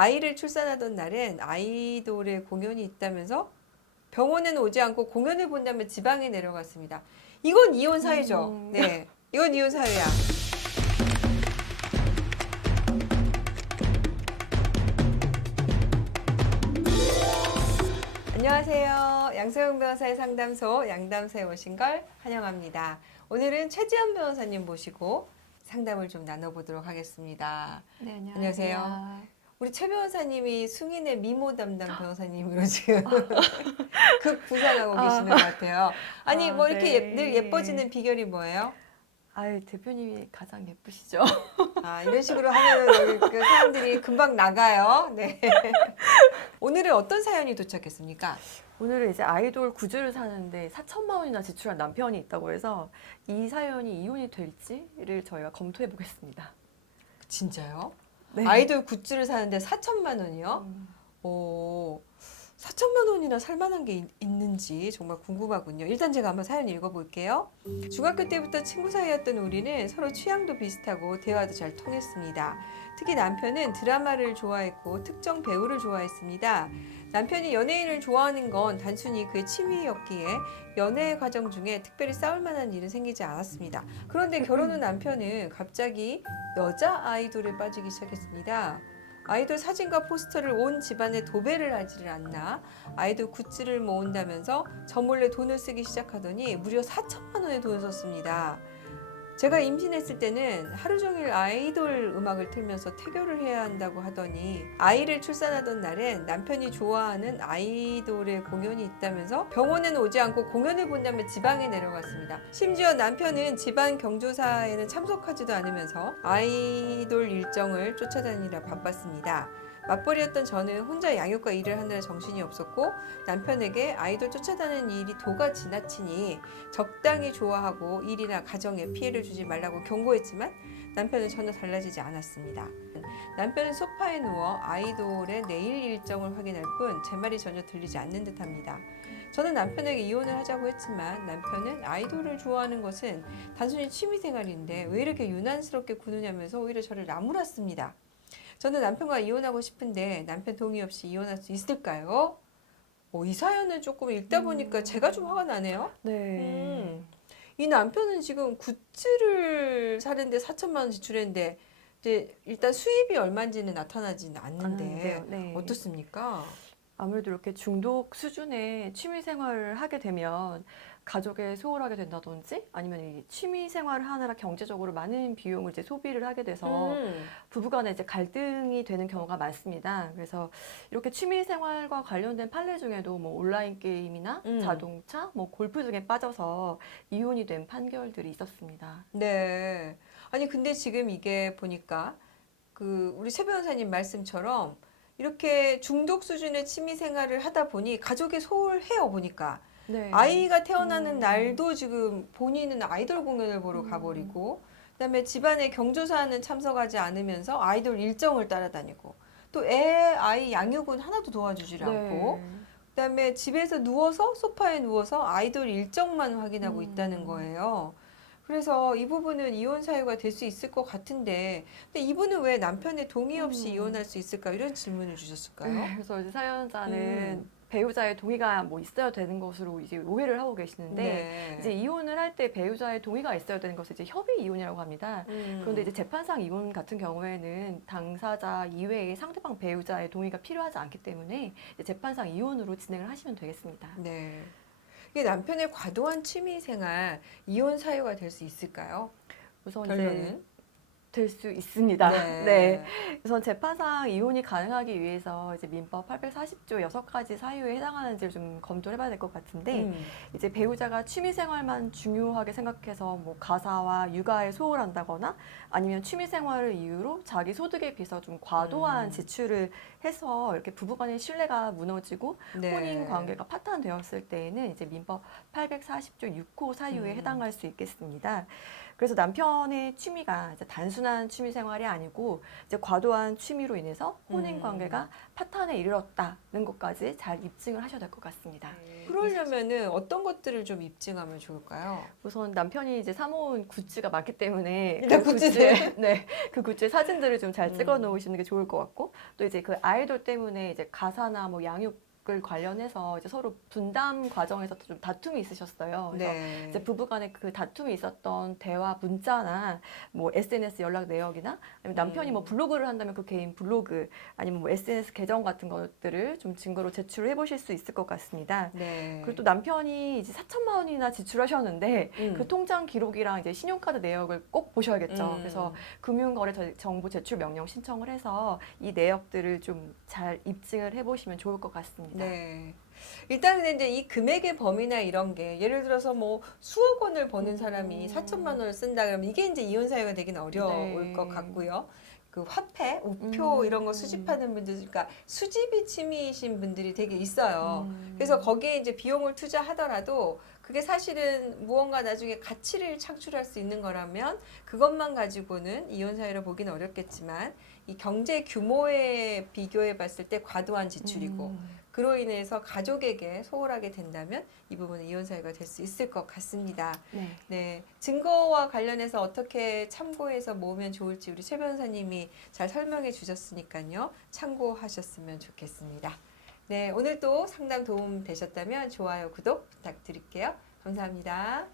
아이를 출산하던 날엔 아이돌의 공연이 있다면서 병원에는 오지 않고 공연을 본다며 지방에 내려갔습니다. 이건 이혼 사유죠. 네, 이건 이혼 사유야. 안녕하세요. 양소영 변호사의 상담소 양담소에 오신 걸 환영합니다. 오늘은 최지연 변호사님 모시고 상담을 좀 나눠보도록 하겠습니다. 네, 안녕하세요. 우리 최 변호사님이 승인의 미모 담당 변호사님으로 지금 급부상하고 계시는 것 같아요. 아니 뭐 이렇게 네. 늘 예뻐지는 비결이 뭐예요? 아유, 대표님이 가장 예쁘시죠? 아, 이런 식으로 하면 그 사람들이 금방 나가요. 네. 오늘은 어떤 사연이 도착했습니까? 오늘은 이제 아이돌 굿즈를 사는데 4천만 원이나 지출한 남편이 있다고 해서 이 사연이 이혼이 될지를 저희가 검토해 보겠습니다. 진짜요? 네. 아이돌 굿즈를 사는데 4천만 원이요? 음. 오, 4천만 원이나 살만한 게 있는지 정말 궁금하군요. 일단 제가 한번 사연 읽어볼게요. 중학교 때부터 친구 사이였던 우리는 서로 취향도 비슷하고 대화도 잘 통했습니다. 특히 남편은 드라마를 좋아했고 특정 배우를 좋아했습니다. 남편이 연예인을 좋아하는 건 단순히 그의 취미였기에 연애 과정 중에 특별히 싸울 만한 일은 생기지 않았습니다. 그런데 결혼 후 남편은 갑자기 여자 아이돌에 빠지기 시작했습니다. 아이돌 사진과 포스터를 온 집안에 도배를 하지를 않나 아이돌 굿즈를 모은다면서 저 몰래 돈을 쓰기 시작하더니 무려 4천만 원의 돈을 썼습니다. 제가 임신했을 때는 하루 종일 아이돌 음악을 틀면서 태교를 해야 한다고 하더니 아이를 출산하던 날엔 남편이 좋아하는 아이돌의 공연이 있다면서 병원에는 오지 않고 공연을 본다며 지방에 내려갔습니다. 심지어 남편은 집안 경조사에는 참석하지도 않으면서 아이돌 일정을 쫓아다니느라 바빴습니다. 맞벌이였던 저는 혼자 양육과 일을 하느라 정신이 없었고 남편에게 아이돌 쫓아다니는 일이 도가 지나치니 적당히 좋아하고 일이나 가정에 피해를 주지 말라고 경고했지만 남편은 전혀 달라지지 않았습니다. 남편은 소파에 누워 아이돌의 내일 일정을 확인할 뿐 제 말이 전혀 들리지 않는 듯합니다. 저는 남편에게 이혼을 하자고 했지만 남편은 아이돌을 좋아하는 것은 단순히 취미생활인데 왜 이렇게 유난스럽게 구느냐면서 오히려 저를 나무랐습니다. 저는 남편과 이혼하고 싶은데 남편 동의 없이 이혼할 수 있을까요? 이 사연을 조금 읽다 보니까 제가 좀 화가 나네요. 네. 이 남편은 지금 굿즈를 사는데 4천만 원 지출했는데 이제 일단 수입이 얼마인지는 나타나지는 않는데 네. 어떻습니까? 아무래도 이렇게 중독 수준의 취미 생활을 하게 되면 가족에 소홀하게 된다든지 아니면 이 취미 생활을 하느라 경제적으로 많은 비용을 이제 소비를 하게 돼서 부부간에 이제 갈등이 되는 경우가 많습니다. 그래서 이렇게 취미 생활과 관련된 판례 중에도 뭐 온라인 게임이나 자동차, 뭐 골프 등에 빠져서 이혼이 된 판결들이 있었습니다. 네. 아니 근데 지금 이게 보니까 그 우리 최 변호사님 말씀처럼 이렇게 중독 수준의 취미 생활을 하다 보니 가족이 소홀해요 보니까. 네. 아이가 태어나는 날도 지금 본인은 아이돌 공연을 보러 가버리고 그다음에 집안에 경조사는 참석하지 않으면서 아이돌 일정을 따라다니고 또 아이 양육은 하나도 도와주질 않고 그다음에 집에서 누워서 소파에 누워서 아이돌 일정만 확인하고 있다는 거예요. 그래서 이 부분은 이혼 사유가 될 수 있을 것 같은데 근데 이분은 왜 남편의 동의 없이 이혼할 수 있을까 이런 질문을 주셨을까요? 네, 그래서 이제 사연자는 배우자의 동의가 뭐 있어야 되는 것으로 이제 오해를 하고 계시는데 네. 이제 이혼을 할 때 배우자의 동의가 있어야 되는 것을 이제 협의 이혼이라고 합니다. 그런데 이제 재판상 이혼 같은 경우에는 당사자 이외에 상대방 배우자의 동의가 필요하지 않기 때문에 이제 재판상 이혼으로 진행을 하시면 되겠습니다. 네. 이게 남편의 과도한 취미 생활 이혼 사유가 될 수 있을까요? 우선 결론은? 이제 될 수 있습니다. 네. 네. 우선 재판상 이혼이 가능하기 위해서 이제 민법 840조 6가지 사유에 해당하는지를 좀 검토를 해봐야 될 것 같은데 이제 배우자가 취미 생활만 중요하게 생각해서 뭐 가사와 육아에 소홀한다거나 아니면 취미 생활을 이유로 자기 소득에 비해서 좀 과도한 지출을 해서 이렇게 부부간의 신뢰가 무너지고 네. 혼인 관계가 파탄되었을 때에는 이제 민법 840조 6호 사유에 해당할 수 있겠습니다. 그래서 남편의 취미가 이제 단순 단순한 취미 생활이 아니고 이제 과도한 취미로 인해서 혼인 관계가 파탄에 이르렀다는 것까지 잘 입증을 하셔야 될 것 같습니다. 그러려면은 어떤 것들을 좀 입증하면 좋을까요? 우선 남편이 이제 사모은 굿즈가 많기 때문에 일단 굿즈들. 네, 그 굿즈의 사진들을 좀 잘 찍어 놓으시는 게 좋을 것 같고, 또 이제 그 아이돌 때문에 이제 가사나 뭐 양육을 관련해서 이제 서로 분담 과정에서 좀 다툼이 있으셨어요. 그래서 네. 이제 부부간에 그 다툼이 있었던 대화 문자나 뭐 SNS 연락 내역이나 아니면 남편이 뭐 블로그를 한다면 그 개인 블로그 아니면 뭐 SNS 계정 같은 것들을 좀 증거로 제출을 해보실 수 있을 것 같습니다. 네. 그리고 또 남편이 이제 4천만 원이나 지출하셨는데 음. 그 통장 기록이랑 이제 신용카드 내역을 꼭 보셔야겠죠. 그래서 금융거래 정보 제출 명령 신청을 해서 이 내역들을 좀 잘 입증을 해보시면 좋을 것 같습니다. 네. 일단은 이제 이 금액의 범위나 이런 게 예를 들어서 뭐 수억 원을 버는 사람이 4천만 원을 쓴다 그러면 이게 이제 이혼 사유가 되기는 어려울 네. 것 같고요. 그 화폐, 우표 이런 거 수집하는 분들, 그러니까 수집이 취미이신 분들이 되게 있어요. 그래서 거기에 이제 비용을 투자하더라도 그게 사실은 무언가 나중에 가치를 창출할 수 있는 거라면 그것만 가지고는 이혼 사유로 보기는 어렵겠지만 이 경제 규모에 비교해 봤을 때 과도한 지출이고 그로 인해서 가족에게 소홀하게 된다면 이 부분은 이혼 사유가 될 수 있을 것 같습니다. 네. 네, 증거와 관련해서 어떻게 참고해서 모으면 좋을지 우리 최 변호사님이 잘 설명해 주셨으니까요. 참고하셨으면 좋겠습니다. 네, 오늘도 상담 도움 되셨다면 좋아요, 구독 부탁드릴게요. 감사합니다.